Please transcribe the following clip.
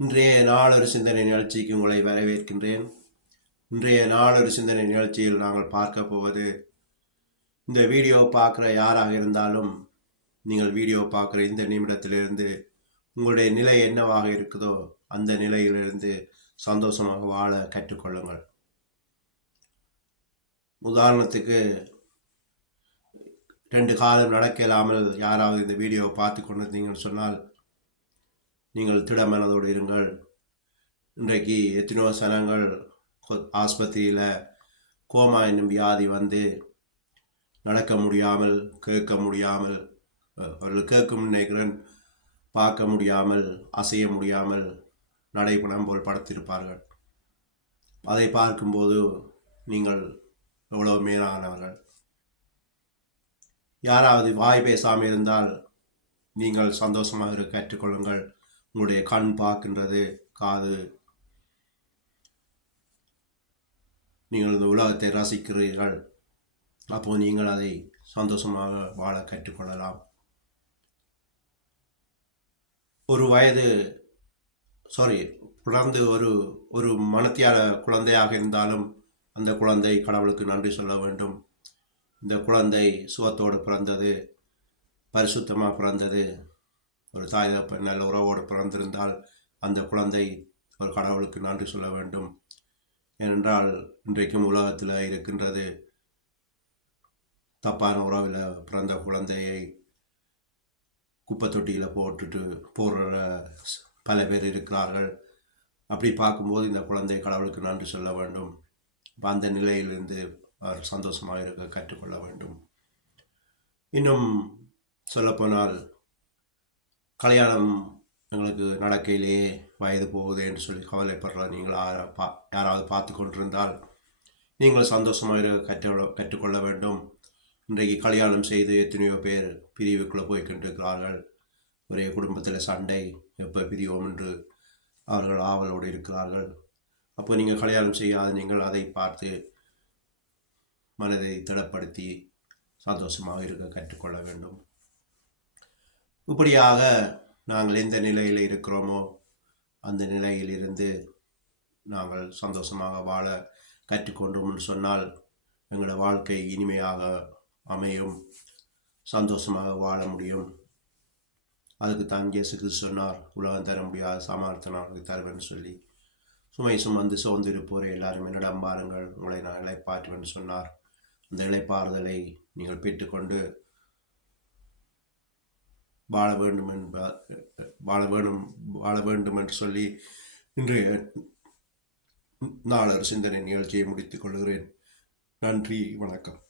இன்றைய நாளொரு சிந்தனை நிகழ்ச்சிக்கு உங்களை வரவேற்கின்றேன். இன்றைய நாளொரு சிந்தனை நிகழ்ச்சியில் நாங்கள் பார்க்க போவது, இந்த வீடியோ பார்க்குற யாராக இருந்தாலும் நீங்கள் வீடியோ பார்க்குற இந்த நிமிடத்திலிருந்து உங்களுடைய நிலை என்னவாக இருக்குதோ அந்த நிலையிலிருந்து சந்தோஷமாக வாழ கற்றுக்கொள்ளுங்கள். உதாரணத்துக்கு 2 காலம் நடக்க இல்லாமல் யாராவது இந்த வீடியோவை பார்த்து கொண்டிருந்தீங்கன்னு சொன்னால் நீங்கள் திடமனதோடு இருங்கள். இன்றைக்கு எத்தனையோ சனங்கள் ஆஸ்பத்திரியில் கோமா என்னும் வியாதி வந்து நடக்க முடியாமல், கேட்க முடியாமல், அவர்கள் கேட்கும் நினைக்கிறேன், பார்க்க முடியாமல், அசைய முடியாமல் நடைபெணம் போல் படுத்திருப்பார்கள். அதை பார்க்கும்போது நீங்கள் எவ்வளவு மேலானவர்கள். யாராவது வாய் பேசாமல் இருந்தால் நீங்கள் சந்தோஷமாக இருக்க கற்றுக்கொள்ளுங்கள். உங்களுடைய கண் பார்க்கின்றது, காது, நீங்கள் இந்த உலகத்தை ரசிக்கிறீர்கள். அப்போது நீங்கள் அதை சந்தோஷமாக வாழ கற்றுக்கொள்ளலாம். பிறந்து ஒரு மனத்தியால குழந்தையாக இருந்தாலும் அந்த குழந்தை கடவுளுக்கு நன்றி சொல்ல வேண்டும். இந்த குழந்தை சுகத்தோடு பிறந்தது, பரிசுத்தமாக பிறந்தது. ஒரு தாய் தகப்பன் நல்ல உறவோடு பிறந்திருந்தால் அந்த குழந்தை ஒரு கடவுளுக்கு நன்றி சொல்ல வேண்டும். ஏனென்றால் இன்றைக்கும் உலகத்தில் இருக்கின்றது, தப்பான உறவில் பிறந்த குழந்தையை குப்பை தொட்டியில் போட்டுட்டு போடுற பல பேர் இருக்கிறார்கள். அப்படி பார்க்கும்போது இந்த குழந்தை கடவுளுக்கு நன்றி சொல்ல வேண்டும். அந்த நிலையிலிருந்து அவர் சந்தோஷமாக இருக்க கற்றுக்கொள்ள வேண்டும். இன்னும் சொல்லப்போனால், கல்யாணம் எங்களுக்கு நடக்கையிலேயே வயது போகுது என்று சொல்லி கவலைப்படுற நீங்கள் யாராவது பார்த்து கொண்டிருந்தால் நீங்கள் சந்தோஷமாக இருக்க கற்றுக்கொள்ள வேண்டும். இன்றைக்கு கல்யாணம் செய்து எத்தனையோ பேர் பிரிவுக்குள்ளே போய் கொண்டிருக்கிறார்கள். ஒரே குடும்பத்தில் சண்டை, எப்போ பிரிவோம் என்று அவர்கள் ஆவலோடு இருக்கிறார்கள். அப்போ நீங்கள் கல்யாணம் செய்யாத நீங்கள் அதை பார்த்து மனதை திடப்படுத்தி சந்தோஷமாக இருக்க கற்றுக்கொள்ள வேண்டும். இப்படியாக நாங்கள் எந்த நிலையில் இருக்கிறோமோ அந்த நிலையில் இருந்து நாங்கள் சந்தோஷமாக வாழ கற்றுக்கொண்டோம்னு சொன்னால் எங்களோட வாழ்க்கை இனிமையாக அமையும், சந்தோஷமாக வாழ முடியும். அதுக்கு தான் இயேசு கிறிஸ்து சொன்னார், உலகம் தர முடியாத சமாளித்த நான் தருவேன்னு சொல்லி. சுமை சுமந்து சோர்ந்திருப்போரை எல்லாரும் என்னிடம் பாருங்கள், உங்களை நான் இளைப்பாற்றுவேன் சொன்னார். அந்த இளைப்பாறுதலை நீங்கள் பெற்றுக்கொண்டு வாழ வேண்டும் என்று சொல்லி இன்றைய நாளொரு சிந்தனை நிகழ்ச்சியை முடித்துக் கொள்கிறேன். நன்றி, வணக்கம்.